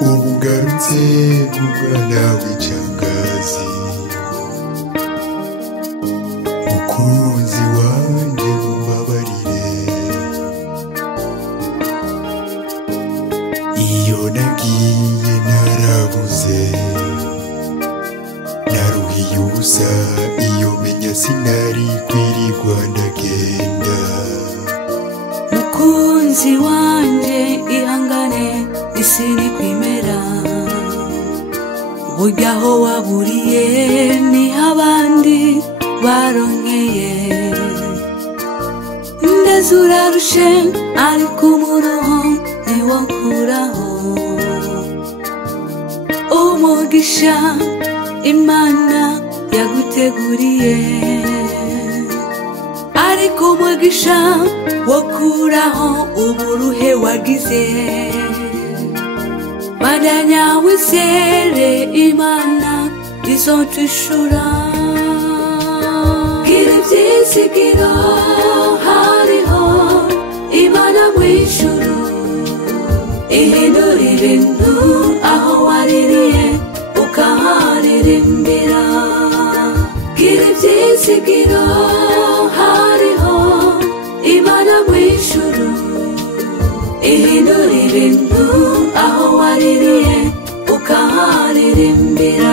ubugarutse umwana w'icyangazi, mukunzi wanjye mumbabarire, iyo nagiye narabuze naruhiye ubusa, iyo menya sinari kwirirwa ndagenda. Mukunzi wanje ihangane isi ni kwimera, burya aho waburiye niho abandi baronkeye, ndetse urarushe ariko umuruho ntiwakuraho, umugisha Imana yaguteguriye, ariko umugisha wokuraho uburuhe wagize. Bandanya wizere Imana izotwishura, gira ivyizigiro hariho Imana mw'ijuru, ihindura ibintu aho waririye ukaharirimbira. Gira ivyizigiro hariho Imana mw'ijuru, ihindura ibintu aho waririye ukaharirimbira.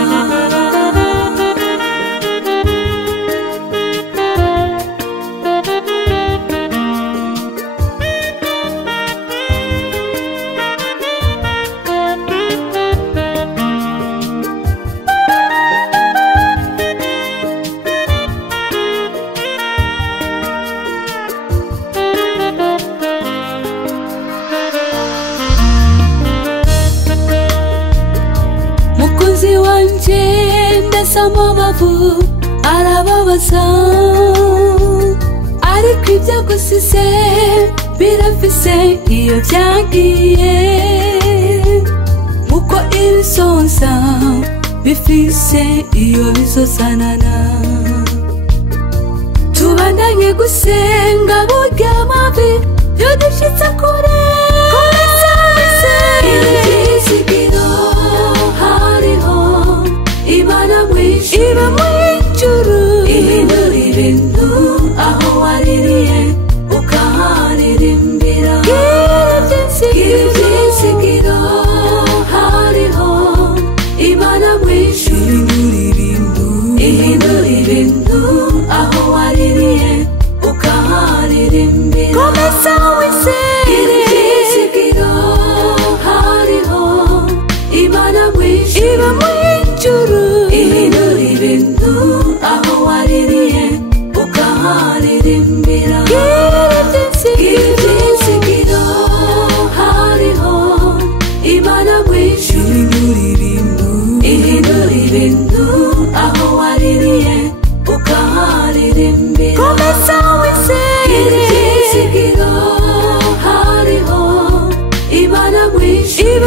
Mukunzi wanje ndasa amabavu arababaza, ariko ibyagusize birafise iyo byagiye, nkuko ibisonsa bifise iyo bizosanana. Tubandanye gusenga burya amavi yodushitse kure, iba mw'ijuru, ihindura ibintu aho waririye ukaharirimbira. Gira ivyizigiro hariho Imana mw'ijuru, ihindura ibintu aho waririye ukaharirimbira. Komeza wizere, gira ivyizigiro hariho Imana mw'ijuru, iba mw'ijuru, ihindura ibintu aho waririye ukaharirimbira. Gira ivyizigiro hariho Imana mw'ijuru, ihindura ibintu aho waririye ukaharirimbira. Komeza wizere, gira ivyizigiro hariho Imana mw'ijuru,